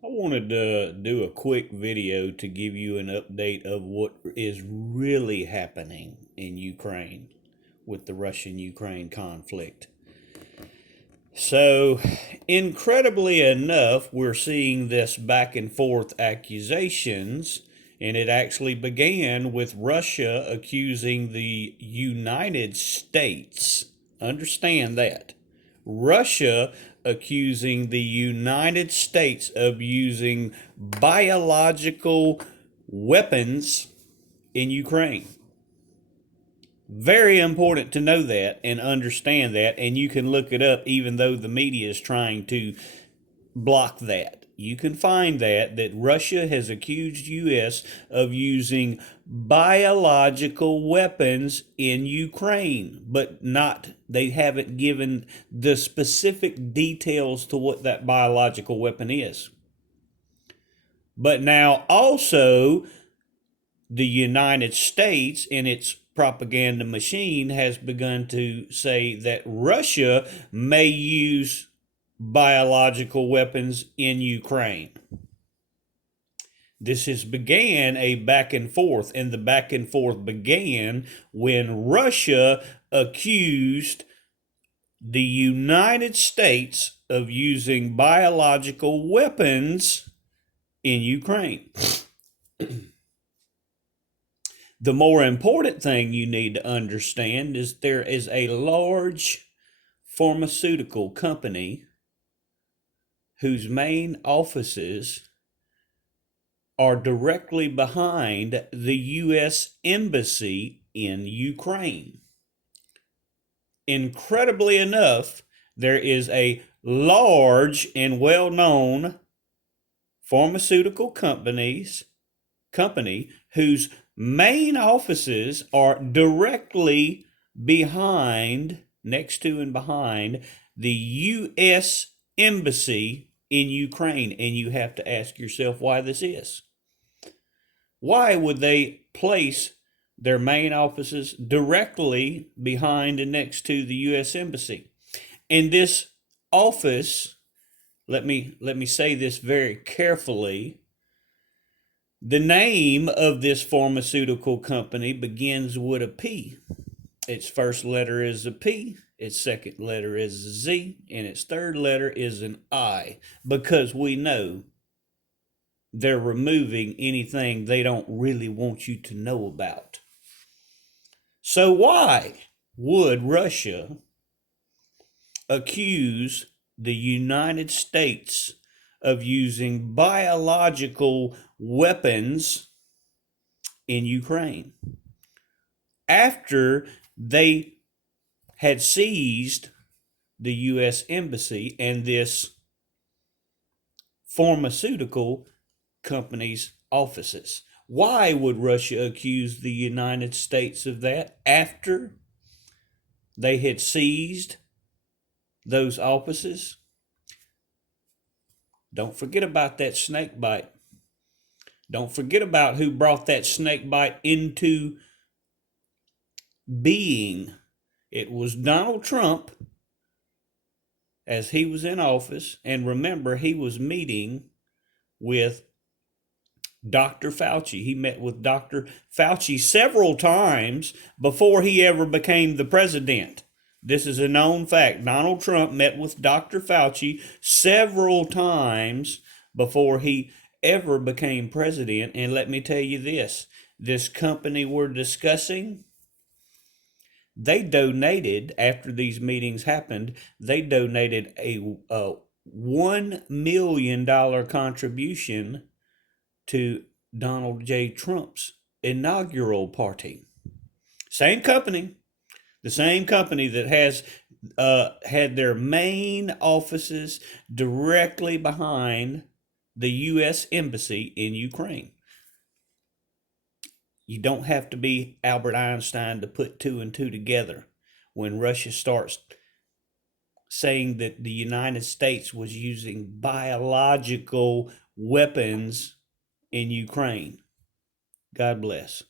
I wanted to do a quick video to give you an update of what is really happening in Ukraine with the Russian-Ukraine conflict. So, incredibly enough, we're seeing this back and forth accusations, and it actually began with Russia accusing the United States. Understand that. Russia accusing the United States of using biological weapons in Ukraine. Very important to know that and understand that, and you can look it up even though the media is trying to block that. You can find that Russia has accused US of using biological weapons in Ukraine, but they haven't given the specific details to what that biological weapon is. But now also the United States in its propaganda machine has begun to say that Russia may use biological weapons in Ukraine. This has began a back and forth, and the back and forth began when Russia accused the United States of using biological weapons in Ukraine. The more important thing you need to understand is there is a large pharmaceutical company whose main offices are directly behind the U.S. Embassy in Ukraine. Incredibly enough, there is a large and well-known pharmaceutical company whose main offices are directly next to and behind the U.S. Embassy in Ukraine. And you have to ask yourself why this is. Why would they place their main offices directly behind and next to the U.S. Embassy? And this office, let me say this very carefully, the name of this pharmaceutical company begins with a P. Its first letter is a P, its second letter is a Z, and its third letter is an I, because we know they're removing anything they don't really want you to know about. So why would Russia accuse the United States of using biological weapons in Ukraine after they had seized the U.S. Embassy and this pharmaceutical company's offices? Why would Russia accuse the United States of that after they had seized those offices? Don't forget about that snake bite. Don't forget about who brought that snake bite into being. It was Donald Trump as he was in office. And remember, he was meeting with Dr. Fauci. He met with Dr. Fauci several times before he ever became the president. This is a known fact. Donald Trump met with Dr. Fauci several times before he ever became president. And let me tell you this company we're discussing, they donated, after these meetings happened, they donated a $1 million contribution to Donald J. Trump's inaugural party. Same company. The same company that has had their main offices directly behind the U.S. Embassy in Ukraine. You don't have to be Albert Einstein to put two and two together when Russia starts saying that the United States was using biological weapons in Ukraine. God bless.